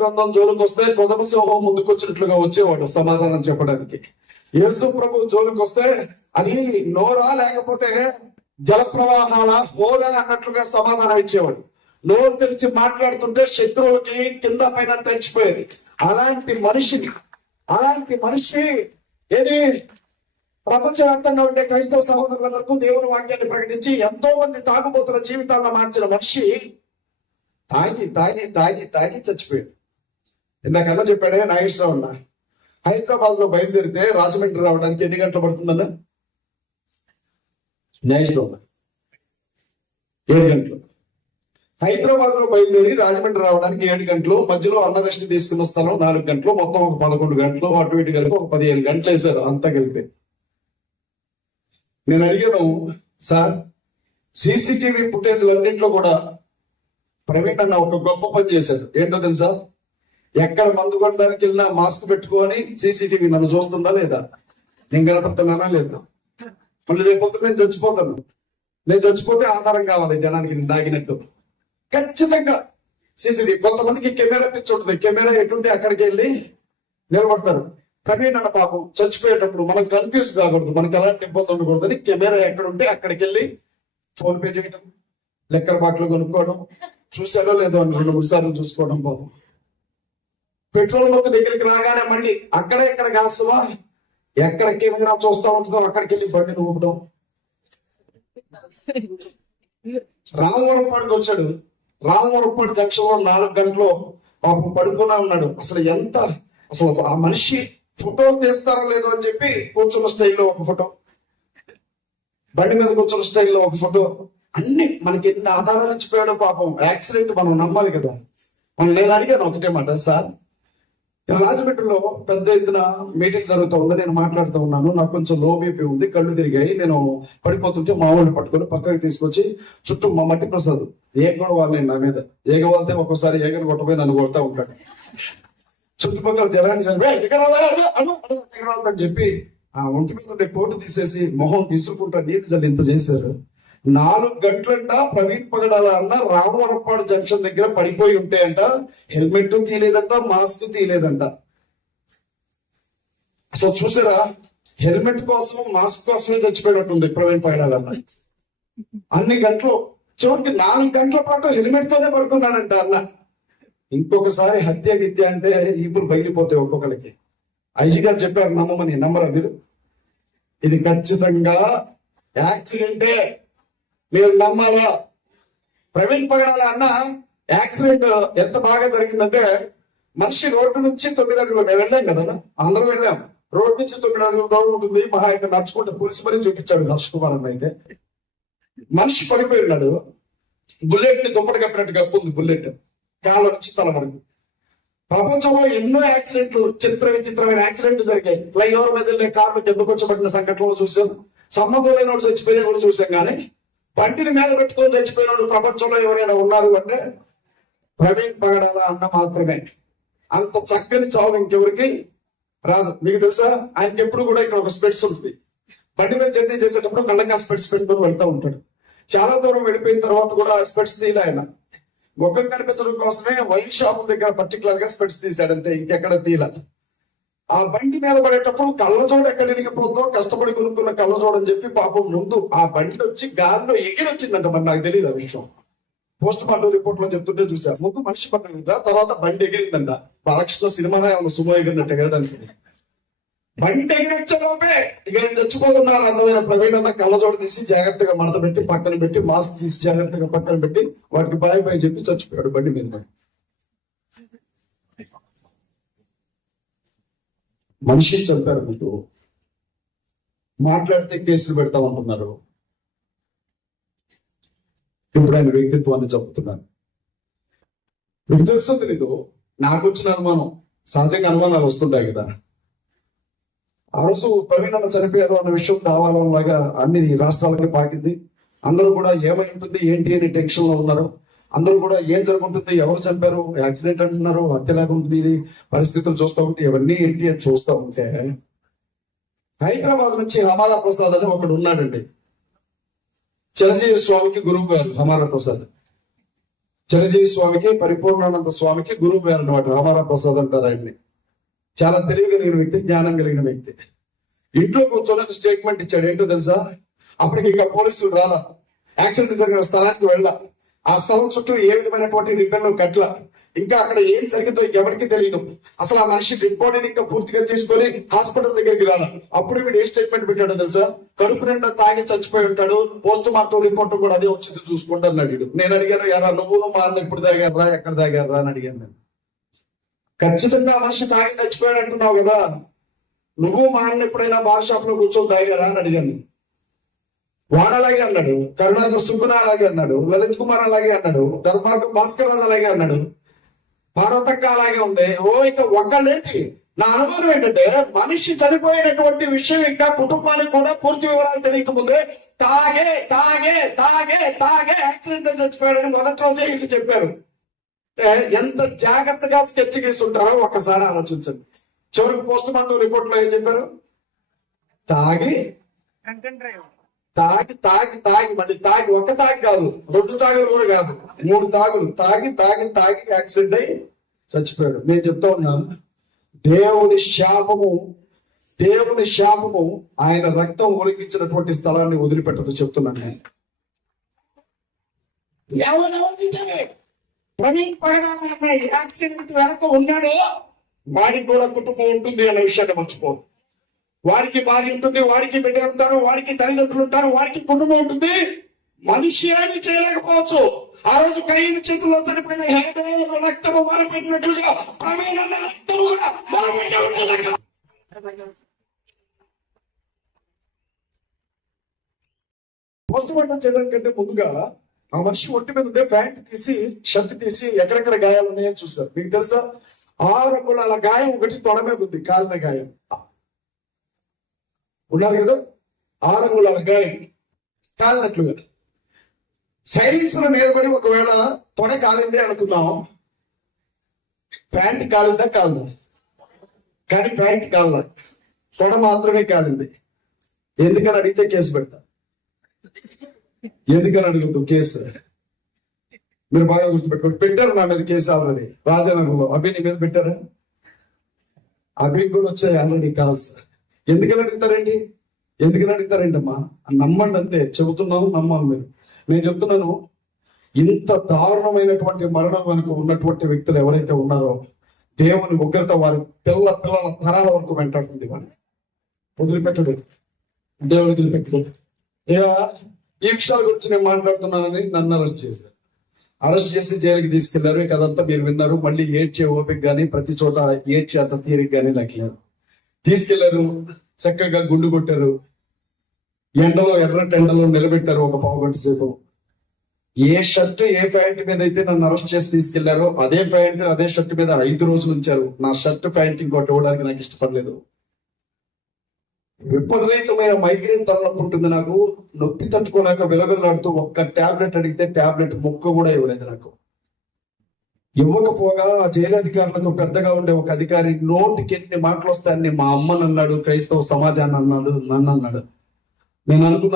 గ్రంథం జోలికి వస్తే కొదమ సింహం ముందుకు వచ్చినట్లుగా వచ్చేవాడు సమాధానం చెప్పడానికి. యేసు ప్రభు జోలికి వస్తే అది నోరా లేకపోతే జల ప్రవాహాల హోరా అన్నట్లుగా సమాధానం ఇచ్చేవాడు. నోరు తెరిచి మాట్లాడుతుంటే శత్రువులకి కింద పైన తెరిచిపోయేది. అలాంటి మనిషి ఏది ప్రపంచవ్యాప్తంగా ఉండే క్రైస్తవ సహోదరులందరికీ దేవుని వాక్యాన్ని ప్రకటించి ఎంతో మంది తాగుబోతున్న జీవితాలను మార్చిన మనిషి తాగి చచ్చిపోయాడు. ఇందాకన్నా చెప్పాడే నాగేశ్వరరావు అన్న, హైదరాబాద్ లో బయలుదేరితే రాజమండ్రి రావడానికి ఎన్ని గంటలు పడుతుందన్న? నాగేశ్వరరావు 7 గంటలు. హైదరాబాద్ లో బయలుదేరి రాజమండ్రి రావడానికి 7 గంటలు, మధ్యలో అన్న రెస్ట్ తీసుకున్న స్థలం 4 గంటలు, మొత్తం ఒక 11 గంటలు, అటు ఇటు కలిపి ఒక 15 గంటలు వేశారు అంతా కలిపి. నేను అడిగాను, సార్ సీసీటీవీ ఫుటేజ్లన్నింటిలో కూడా ప్రవీణ్ అన్న ఒక గొప్ప పని చేశాడు. ఏంటో తెలుసా? ఎక్కడ మందు కొనడానికి వెళ్ళినా మాస్క్ పెట్టుకొని సీసీటీవీ నన్ను చూస్తుందా లేదా, నేను కనపడుతున్నానా లేదా, మళ్ళీ రేపొద్దు నేను చచ్చిపోతాను, నేను చచ్చిపోతే ఆధారం కావాలి జనానికి నేను దాగినట్టు. ఖచ్చితంగా సీసీటీవీ. కొంతమందికి కెమెరా పిచ్చి ఉంటుంది, కెమెరా ఎటుంటే అక్కడికి వెళ్ళి నిలబడతారు. ప్రవీణ్ అన్న పాపం చచ్చిపోయేటప్పుడు మనం కన్ఫ్యూజ్ కాకూడదు, మనకి ఎలాంటి ఇబ్బంది ఉండకూడదని కెమెరా ఎక్కడుంటే అక్కడికి వెళ్ళి ఫోన్ పే చేయటం, లెక్కల బాటలు కొనుక్కోవడం, చూసాడో లేదో అని 2-3 సార్లు చూసుకోవడం. పాపం పెట్రోల్ బంక్ దగ్గరికి రాగానే మళ్ళీ అక్కడ ఎక్కడ కాస్తువా, ఎక్కడ కెమెరా చూస్తూ ఉంటుందో అక్కడికి వెళ్ళి బండిని ఊపడం. రామవరంపాడుకి వచ్చాడు. రామవరంపాడు జంక్షన్ లో 4 గంటలు పాపం పడుకున్నా ఉన్నాడు. అసలు ఆ మనిషి ఫోటో తీస్తారో లేదో అని చెప్పి కూర్చున్న స్టైల్లో ఒక ఫోటో, బండి మీద కూర్చున్న స్టైల్లో ఒక ఫోటో, అన్ని మనకి ఎన్ని ఆధారాలు ఇచ్చిపోయాడో పాపం. యాక్సిడెంట్ మనం నమ్మాలి కదా. నేను అడిగాను ఒకటే మాట, సార్ రాజమండ్రిలో పెద్ద ఎత్తున మీటింగ్ జరుగుతూ ఉంది, నేను మాట్లాడుతూ ఉన్నాను, నాకు కొంచెం లో బీపీ ఉంది, కళ్ళు తిరిగాయి, నేను పడిపోతుంటే మా వాళ్ళు పట్టుకొని పక్కకి తీసుకొచ్చి చుట్టూ మా మట్టి ప్రసాద్ కూడా వాళ్ళని నా మీద ఏగవాళ్తే ఒక్కోసారి ఏగని కొట్టపోయి నన్ను కొడతా ఉంటాడు. చుట్టుపక్కల జలాన్ని అని చెప్పి ఆ ఒంటి మీద ఉండే కోటు తీసేసి మొహం తీసుకుంటా నీళ్ళు జల్లి ఇంత చేశారు. 4 గంటలంట ప్రవీణ్ పగడాల అన్న రామవరపాడు జంక్షన్ దగ్గర పడిపోయి ఉంటే అంట, హెల్మెట్ తీయలేదంట, మాస్క్ తీయలేదంట. అసలు చూసారా, హెల్మెట్ కోసం మాస్క్ కోసమే చచ్చిపోయినట్టుంది ప్రవీణ్ పగడాల అన్న. అన్ని గంటలు, చివరికి 4 గంటల పాటు హెల్మెట్ తోనే పడుకున్నాడంట అన్న. ఇంకొకసారి హత్య అంటే ఈపులు బయలిపోతాయి ఒక్కొక్కరికి. ఐజీ గారు చెప్పారు, నమ్మమని. నమ్మరా మీరు? ఇది ఖచ్చితంగా యాక్సిడెంటే, మీరు నమ్మాలా? ప్రవీణ్ పగడాల అన్న యాక్సిడెంట్ ఎంత బాగా జరిగిందంటే, మనిషి రోడ్డు నుంచి 9 అడుగులు, మేము వెళ్ళాం కదా, అందరం వెళ్ళాం. రోడ్డు నుంచి 9 అడుగులు దూరం ఉంటుంది. మహా అయితే నడుచుకుంటే పోలీసు మరీ చూపించాడు హర్ష్ కుమార్ అన్న. అయితే మనిషి పడిపోయి ఉన్నాడు. బుల్లెట్ ని దుప్పటి కప్పినట్టు కప్పు ఉంది బుల్లెట్, కాళ్ళ నుంచి తల వరకు. ప్రపంచంలో ఎన్నో యాక్సిడెంట్లు, విచిత్రమైన యాక్సిడెంట్లు జరిగాయి. ఫ్లైఓవర్ మీద వెళ్ళే కార్లు కిందకొచ్చబడిన సంఘటనలు చూసాం, సంబంధం లేని వాడు చచ్చిపోయినా కూడా చూసాం. కానీ బండిని మీద పెట్టుకొని చచ్చిపోయినాడు ప్రపంచంలో ఎవరైనా ఉన్నారు అంటే ప్రవీణ్ పగడాల అన్న మాత్రమే. అంత చక్కని చావు ఇంకెవరికి రాదు. మీకు తెలుసా, ఆయనకి ఎప్పుడు కూడా ఇక్కడ ఒక స్పెట్స్ ఉంటుంది. బండి మీద జర్నీ చేసేటప్పుడు కళ్ళకి స్పెట్స్ పెట్టుకొని వెళ్తూ ఉంటాడు. చాలా దూరం వెళ్ళిపోయిన తర్వాత కూడా స్పెట్స్ తీయలే ఆయన. ముఖం కనిపించడం కోసమే వైన్ షాప్ దగ్గర పర్టికులర్ గా స్పెట్స్ తీశాడంటే, ఇంకెక్కడ తీల. ఆ బండి మీద పడేటప్పుడు కళ్ళజోడు ఎక్కడ ఇరిగిపోతుందో కష్టపడి కొనుక్కున్న కళ్ళజోడు అని చెప్పి పాపం ముందు ఆ బండి వచ్చి గాలిలో ఎగిరి వచ్చిందంట. మరి నాకు తెలియదు ఆ విషయం, పోస్ట్ మార్టం రిపోర్ట్ లో చెప్తుంటే చూసా. ముందు మనిషి పడ్డాడంట, తర్వాత బండి ఎగిరిందంట. బాలకృష్ణ సినిమానే ఏమన్నా సుమో ఎగిరినట్టు ఎగరడానికి. బండి ఎగిరించలోపే ఇక నేను చచ్చిపోతున్నాను అందమైన ప్రవీణ్ అన్న కళ్ళజోడు తీసి జాగ్రత్తగా మడత పెట్టి పక్కన పెట్టి, మాస్క్ తీసి జాగ్రత్తగా పక్కన పెట్టి, వాటికి బాయ్ చెప్పి చచ్చిపోయాడు బండి మీద. మనిషి చంపారు. ముందు మాట్లాడితే కేసులు పెడతా ఉంటున్నారు. ఇప్పుడు ఆయన వ్యక్తిత్వాన్ని చంపుతున్నారు. మీకు తెలుసో తెలీదు, నాకు వచ్చిన అనుమానం, సహజంగా అనుమానాలు వస్తుంటాయి కదా. ఆ రోజు ప్రవీణ్ అన్న చనిపోయారు అన్న విషయం కావాలలాగా అన్ని రాష్ట్రాలకి పాకింది. అందరూ కూడా ఏమై ఉంటుంది ఏంటి అని టెన్షన్ లో ఉన్నారు. అందరూ కూడా ఏం జరుగుతుంది, ఎవరు చంపారు, యాక్సిడెంట్ అంటున్నారు, హత్య లేకుంటుంది, ఇది పరిస్థితులు చూస్తూ ఉంటే ఇవన్నీ ఏంటి అని చూస్తూ ఉంటే, హైదరాబాద్ నుంచి హమారా ప్రసాద్ అని ఒకడు ఉన్నాడండి. చిరంజీవి స్వామికి గురువు గారు హమారా ప్రసాద్. చిరంజీవి స్వామికి, పరిపూర్ణానంద స్వామికి గురువు గారు అనమాట. రామారావు ప్రసాద్ అంటారు ఆయన్ని. చాలా తెలివి కలిగిన వ్యక్తి, జ్ఞానం కలిగిన వ్యక్తి. ఇంట్లో కూర్చొని స్టేట్మెంట్ ఇచ్చాడు. ఏంటో తెలుసా? అప్పటికి ఇంకా పోలీసులు రాలా, యాక్సిడెంట్ జరిగిన స్థలానికి వెళ్ళా, ఆ స్థలం చుట్టూ ఏ విధమైనటువంటి రిబ్బన్లు కట్ల, ఇంకా అక్కడ ఏం జరిగిందో ఎవరికి తెలియదు. అసలు ఆ మనిషి డెడ్ బాడీని ఇంకా పూర్తిగా తీసుకొని హాస్పిటల్ దగ్గరికి రాలా. అప్పుడు వీడు ఏ స్టేట్మెంట్ పెట్టాడో తెలుసా? కడుపు నిండా తాగి చచ్చిపోయి ఉంటాడు, పోస్ట్ మార్టం రిపోర్ట్ కూడా అదే వచ్చింది చూసుకుంటా అన్నాడు. నేను అడిగాను, ఎరా నువ్వు మా అన్న ఎప్పుడు తాగారా, ఎక్కడ తాగారా అని అడిగాను నేను. ఖచ్చితంగా ఆ మనిషి తాగి చచ్చిపోయాడు అంటున్నావు కదా, నువ్వు మా అన్న ఎప్పుడైనా బార్ షాప్ లో కూర్చొని తాగారా అని అడిగాను. వాడు అలాగే అన్నాడు, కరుణాకర్ సుబ్బున అలాగే అన్నాడు, లలిత్ కుమార్ అలాగే అన్నాడు, ధర్మార్గం భాస్కర్ రాజు అలాగే అన్నాడు, పార్వతక్క అలాగే ఉంది. ఇక ఒక్కళ్ళేంటి? నా అనుభవం ఏంటంటే, మనిషి చనిపోయినటువంటి విషయం ఇంకా కుటుంబానికి కూడా పూర్తి వివరాలు తెలియకముందే తాగే తాగే తాగే తాగే యాక్సిడెంట్ చచ్చిపోయాడని మొదటి రోజే వీళ్ళు చెప్పారు. ఎంత జాగ్రత్తగా స్కెచ్ గీసి ఉంటారో ఒక్కసారి ఆలోచించండి. చివరికి పోస్ట్ మార్టం రిపోర్ట్ లో ఏం చెప్పారు? తాగి తాగి తాగి తాగి మళ్ళీ తాగి, ఒక్క తాగి కాదు, 2 తాగులు కూడా కాదు, 3 తాగులు తాగి తాగి తాగి యాక్సిడెంట్ అయి చచ్చిపోయాడు. నేను చెప్తా ఉన్నా, దేవుని శాపము ఆయన రక్తం ఒలికించినటువంటి స్థలాన్ని వదిలిపెట్టదు చెప్తున్నాను నేను. ప్రవీణ్ పైడాల యాక్సిడెంట్ వెనక ఉన్నాడు, వాడికి కూడా కుటుంబం ఉంటుంది అనే విషయాన్ని మర్చిపోదు. వాడికి భార్య ఉంటుంది, వాడికి బిడ్డలు ఉంటారు, వాడికి తల్లిదండ్రులు ఉంటారు, వాడికి కుటుంబం ఉంటుంది. మనిషి ఏమి చేయలేకపోవచ్చు. ఆ రోజు కయ్యని చేతుల్లో చనిపోయిన హేబేలు రక్తము మారపెట్టినట్లుగా ప్రవీణ్ అన్న రక్తము కూడా మారపెట్టే ఉంటుంది. పోస్ట్ మార్టం చేయడం కంటే ముందుగా ఆ మనిషి ఒంటి మీద ఉండే ప్యాంట్ తీసి, షర్ట్ తీసి ఎక్కడెక్కడ గాయాలు ఉన్నాయో చూసారు. మీకు తెలుసా? 6 అంగుళాల గాయం ఒకటి తొడ మీద ఉంది, కాలిన గాయం ఉన్నారు కదా, 6 అంగుళాల గాయం కాలినట్లుగా. సైన్స్ లో నిలబడి ఒకవేళ తొడ కాలిందే అనుకున్నాం, ప్యాంట్ కాలిందా? కాలిందా? కానీ ప్యాంట్ కాలిన, తొడ మాత్రమే కాలింది. ఎందుకని అడిగితే కేసు పెడతా. ఎందుకని అడుగుతూ కేసు మీరు బాగా గుర్తుపెట్టుకోండి. పెట్టారు నా మీద కేసు ఆల్రెడీ రాజానగర్లో. అభి నీ మీద పెట్టారా? అభికి కూడా వచ్చాయి ఆల్రెడీ కాల్స్. ఎందుకని అడుగుతారండి? అమ్మా నమ్మండి అంతే. చెబుతున్నాను, నమ్మాలి మీరు. నేను చెప్తున్నాను, ఇంత దారుణమైనటువంటి మరణం వెనుక ఉన్నటువంటి వ్యక్తులు ఎవరైతే ఉన్నారో, దేవుని ఉగ్రత వారి పిల్లల తరాల వరకు వెంటాడుతుంది. వాడిని వదిలిపెట్టడు, దేవుడు వదిలిపెట్టడు. ఈ విషయాల గురించి నేను మాట్లాడుతున్నానని నన్ను అరెస్ట్ చేసి జైలుకి తీసుకెళ్లారు. ఇక అదంతా మీరు విన్నారు. మళ్ళీ ఏడ్చే ఓపిక కానీ, ప్రతి చోట ఏడ్చే అంత తీరిక కానీ నాకు లేదు. తీసుకెళ్లారు, చక్కగా గుండు కొట్టారు, ఎండలో ఎర్రటి ఎండలో నిలబెట్టారు ఒక పావు గంట సేపు. ఏ షర్ట్ ఏ ప్యాంట్ మీద అయితే నన్ను అరెస్ట్ చేసి తీసుకెళ్లారో అదే ప్యాంట్ అదే షర్ట్ మీద 5 రోజులు ఉంచారు. నా షర్ట్ ప్యాంట్ ఇంకోటి ఇవ్వడానికి నాకు ఇష్టపడలేదు. విపరీతమైన మైగ్రేన్ తలనొప్పి ఉంటుంది నాకు. నొప్పి తట్టుకోలేక విలవిలాడుతూ ఒక్క టాబ్లెట్ అడిగితే టాబ్లెట్ ముక్క కూడా ఇవ్వలేదు నాకు. ఇవ్వకపోగా ఆ జైలు అధికారులకు పెద్దగా ఉండే ఒక అధికారి నోటికి ఎన్ని మాటలు వస్తాయని మా అమ్మని అన్నాడు, క్రైస్తవ సమాజాన్ని అన్నాడు, నన్ను అన్నాడు. నేను అనుకున్నా